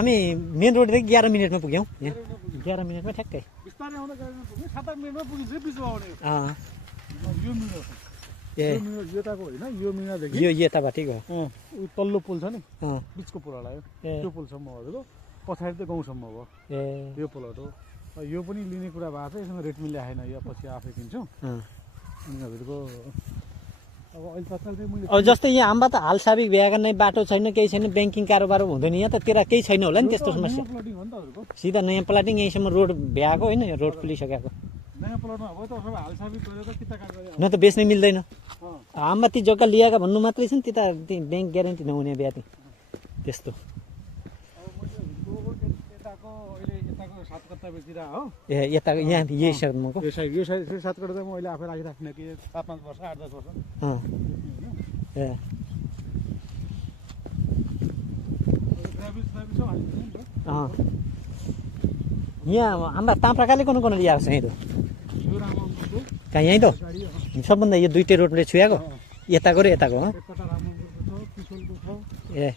हामी मेन रोडदेखि 11 मिनेटमा पुग्यौँ यहाँ 11 मिनेटमा ठ्याक्कै बिस्तारै आउँदा गाडीमा पुग्यो 7-8 मिनेटमा पुगिन्छ बिचमा आउने यो मिना ए यो मिना यताको होइन यो मिनादेखि यो यताबाटै गयो उ तल्लो पुल छ नि बिचको पुल लाग्यो त्यो पुलसम्म हजुरको पछाडि त गाउँसम्म हो ए यो पुलहरू यो पनि लिने कुरा भएको छ यसमा रेट मिले आएन यो पछि आफै किन्छौँ अनि हजुरको अब अहिले तत्काल चाहिँ मैले अब जस्तै यहाँ हाम्रा त हालसाबिक भ्या गर्ने बाटो छैन केही छैन ब्याङ्किङ कारोबार हुँदैन यहाँ त तेरा केही छैन होला नि त्यस्तो समस्या प्लटिङ हो नि त हजुरको सिधा नयाँ प्लाटिङ यहीँसम्म रोड भ्याएको होइन यो रोड खुलिसकेको नयाँ प्लटमा अब त सबै हालसाबिक गरेर किता काट गरे न त बेच्नै मिल्दैन हाम्रा ती जग्गा लिएका भन्नु मात्रै छ नि त्यता ब्याङ्क ग्यारेन्टी नहुने बिहा त्यस्तो यताको अहिले यताको 7 कट्टा बेचिएर हो ए यताको यहाँ यही सम्मको यो साइड 7 कट्टा चाहिँ म अहिले आफै राखिराख्ने कि 7-5 वर्ष 8-10 वर्ष ए यहाँ हाम्रा ताम्राकाले कुन कुन ल्याएको छ यहीँ त कहाँ यहीँ त सबभन्दा यो दुइटै रोडले छुयाएको यताको र यताको ए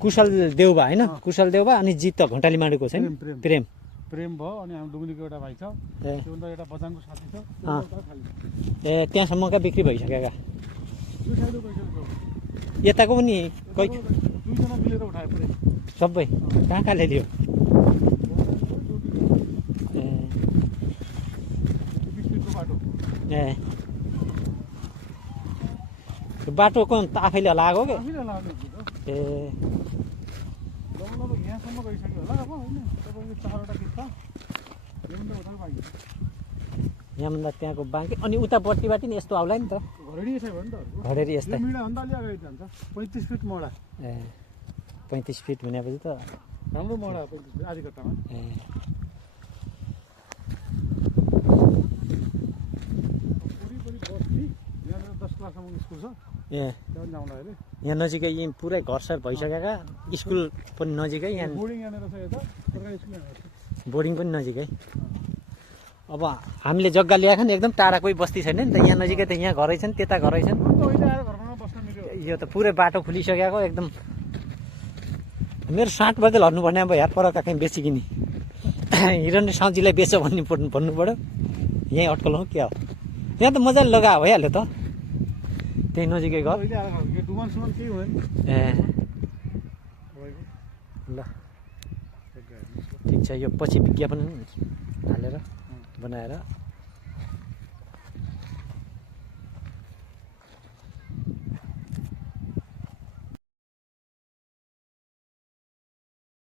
कुशल देउबा होइन कुशल देउबा अनि जित त घन्टाली माडेको छ नि प्रेम प्रेम भयो अनि हाम्रो डुम्रीको एउटा भाइ छ त्योभन्दा एउटा बजानको साथी छ ए त्यहाँसम्मका बिक्री भइसकेका यो साइडको गइसक्यो यताको पनि कोही दुईजना मिलेर उठायो प्रेम सबै कहाँ कहाँले लियो ए 20 मिनेटको बाटो ए बाटो कोन त आफैले लगाएको के आफैले लाग्ने ए लगभग यहाँसम्म गइसक्यो होला अब होइन तपाईँको 4वटा किस्ता योभन्दा उता बाँकी यहाँभन्दा त्यहाँको बाँकी अनि उतापट्टिबाट नि यस्तो आउला नि त घरेडी यसै भयो नि त घडेरी यस्तै मिडा भन्दा अलि अगाडि जान्छ 35 फिट मोडा ए 35 फिट भनेपछि त राम्रो मोडा 35 फिट आधी कट्टामा ए वरिपरि बस्ती यहाँनिर 10 क्लाससम्म स्कुल छ ए त्यहाँ पनि जाउँला अरे यहाँ नजिकै यहीँ पुरै घरसर भइसकेका स्कुल पनि नजिकै यहाँ बोर्डिङ यहाँनिर छ यता सरकारी स्कुल यहाँनिर छ बोर्डिङ पनि नजिकै अब हामीले जग्गा ल्याएको नि एकदम टाढा कोही बस्ती छैन नि त यहाँ नजिकै त यहाँ घरै छन् त्यता घरै छन् अन्त अहिले आएर घरमा बस्न मिल्यो यो त पुरै बाटो खुलिसकेको एकदम मेरो 60 बजे लड्नुपर्ने अब यार पर कहीँ बेचिकिनी हिरण साउजीलाई बेच भन्नु पऱ्यो यहीँ अड्कल हो क्या हो यहाँ त मजाले लगा भइहाल्यो त त्यही नजिकै घर अहिले आएर यो डुमान सुमान केही हुँदैन ए ल ठिक छ यो पछि विज्ञापन हालेर बनाएर